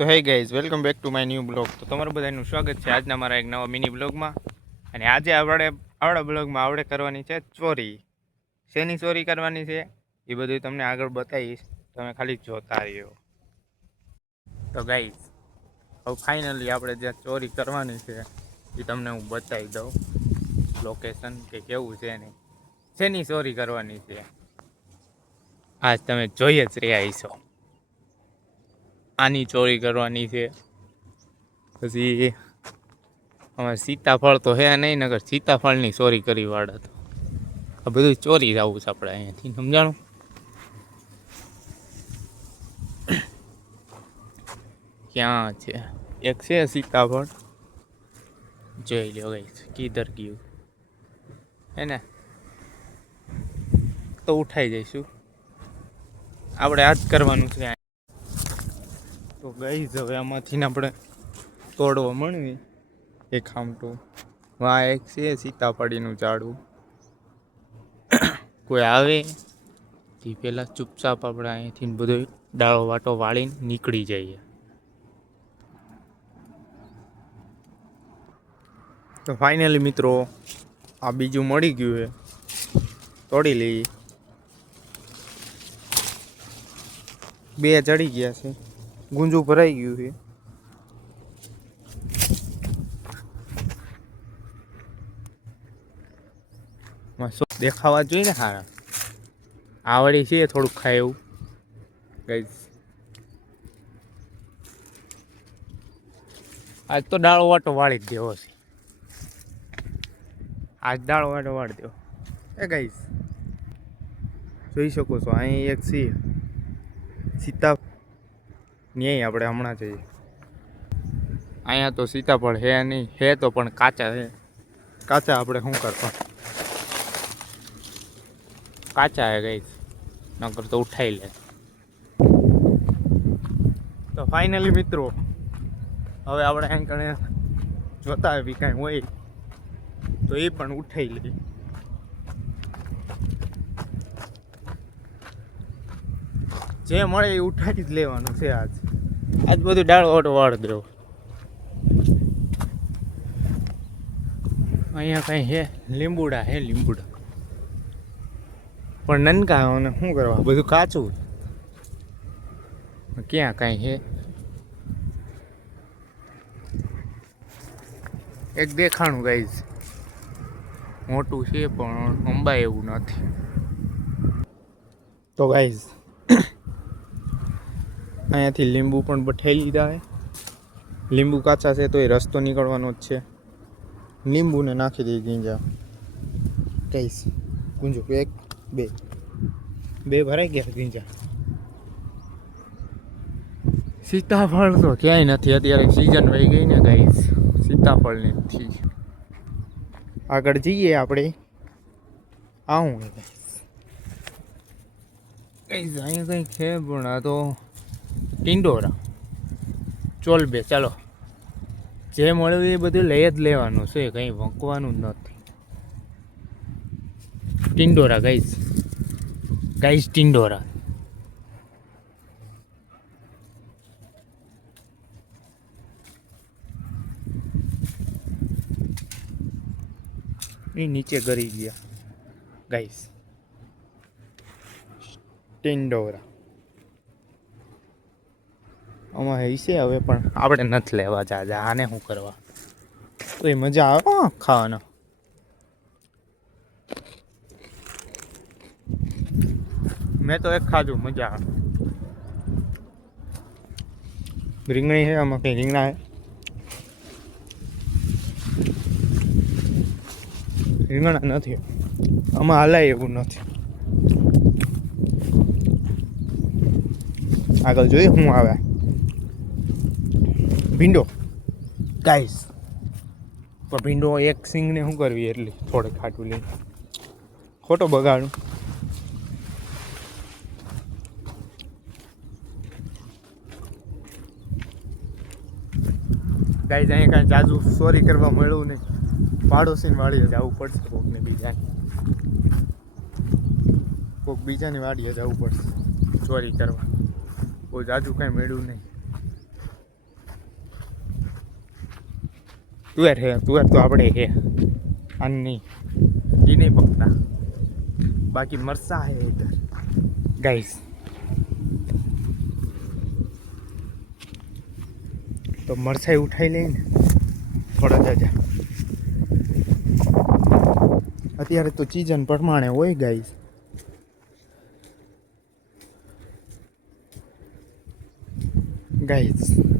તો hey guys welcome back to my new blog તો તમારું બધાનું સ્વાગત છે આજના મારા એક નવા મિની બ્લોગમાં અને આજે આપણે આવડા બ્લોગમાં આવડે કરવાની છે ચોરી. શેની ચોરી કરવાની છે? એ બધું તમને આગળ બતાવીશ. તમે ખાલી જોતા રહ્યો. તો ગાઈઝ હવે ફાઇનલી આપણે જ્યાં ચોરી કરવાની છે, એ તમને હું બતાવી દઉં. લોકેશન કે કેવું છે નહીં શેની ચોરી કરવાની છે? આજ તમે જોઈ જ રહ્યા છો આની ચોરી કરવાની છે. પછી અમારે સીતાફળ તો હે નહીં નગર સીતાફળની ચોરી કરી વાળા તો. આ બધું ચોરી જવું છે આપણે અહીંયાથી, સમજાણું? ક્યાં છે? એક છે સીતાફળ. જોઈ લો ગઈ કીધર ગયું. હે ને? તો ઉઠાઈ જઈશું. આપણે આ જ કરવાનું છે. તો ગઈ હવે આમાંથી આપણે તોડવા મળવી એક આમટું વા એક છે સીતાફળીનું ઝાડું કોઈ આવે? તે પહેલાં ચૂપચાપ આપણે અહીંથી બધો ડાળો વાટો વાળીને નીકળી જઈએ. તો ફાઇનલી મિત્રો, આ બીજું મળી ગયું છે. તોડી લઈએ. બે ચડી ગયા છે. ગુંજુ ભરાઈ ગયું છે. દેખાવા જોઈએ ને હારા? આવડી છે થોડુંક ખાય એવું. ગઈ આજ તો દાળો વાટો વાળી જ દેવો છે. આજ દાળો વાટો વાળી દેવો. એ ગઈશ જોઈ શકો છો, અહીં એક છે. સીતા ન્યાય આપણે હમણાં જઈએ અહીંયા તો સીતાફળ હે નહીં હે તો પણ કાચા હે કાચા આપણે શું કરતા કાચા હે ગઈ નકર તો ઉઠાઈ લે. તો ફાઇનલી મિત્રો, હવે આપણે એમ કણે જોતા આવી કાંઈ હોય, તો એ પણ ઉઠાઈ લઈએ જે મળે એ ઉઠાવી જ લેવાનું છે આજ. આજ બધું ડાળ ઓટો વાળ દેવો અહીંયા કઈ હે લીંબુડા હે લીંબુડા. પણ નનકા અને શું કરવા? બધું કાચું. ક્યાં કઈ હે એક દેખાણું ગાઈઝ મોટું છે પણ અંબા એવું નથી. તો ગાઈઝ અહીંયાથી લીંબુ પણ બઠાઈ લીધા છે. લીંબુ કાચા છે તો એ રસ્તો નીકળવાનો જ છે. લીંબુને નાખી દઈ ગીંજા. કહીશ ગુંજો, એક, બે. બે ભરાઈ ગયા ગીંજા. સીતાફળ તો ક્યાંય નથી. અત્યારે સિઝન વહી ગઈ ને ગાઈસ સીતાફળની નથી આગળ જઈએ આપણે. આવું ગાઈસ અહીંયા કંઈક છે પણ આ તો ટિંડોરા. ચોલ બે, ચાલો. જે મળ્યું એ બધું લઈ જ લેવાનું છે, કંઈ વંકવાનું નથી. ટિંડોરા ગાઈસ ગાઈસ ટિંડોરા. એ નીચે ગરી ગયા ગાઈસ ટિંડોરા. આમાં હશે હવે પણ. આપણે નથી લેવા જાજા આને શું કરવા? તો એ મજા આવે ખાવાનો. મેં તો એક ખાધું મજા આવે. રીંગણી છે આમાં કંઈ રીંગણા છે? રીંગણા નથી. આમાં હલાય એવું નથી. આગળ જોઈએ શું આવે. ભીંડો? ગાઈસ. પણ ભીંડો એક સિંગને શું કરવી એટલી? થોડે ખાટું લઈને. ખોટો બગાડું. ગાઈસ અહીંયા કાંઈ જાજુ ચોરી કરવા મળ્યું નહીં. પાડોશીને વાળીએ જવું પડશે. કોકને બીજાને. કોક બીજાની વાડીએ જવું પડશે. ચોરી કરવા. કોઈ જાજુ કાંઈ મળ્યું નહીં. તુવેર હે તુવેર તો આપણે હે આની એ નહીં પકતા. બાકી મરસા હે ઉધર ગાઈસ તો મરસાઈ ઉઠાઈ લઈને થોડા જાજા અત્યારે તો ચીજન પ્રમાણે હોય guys guys.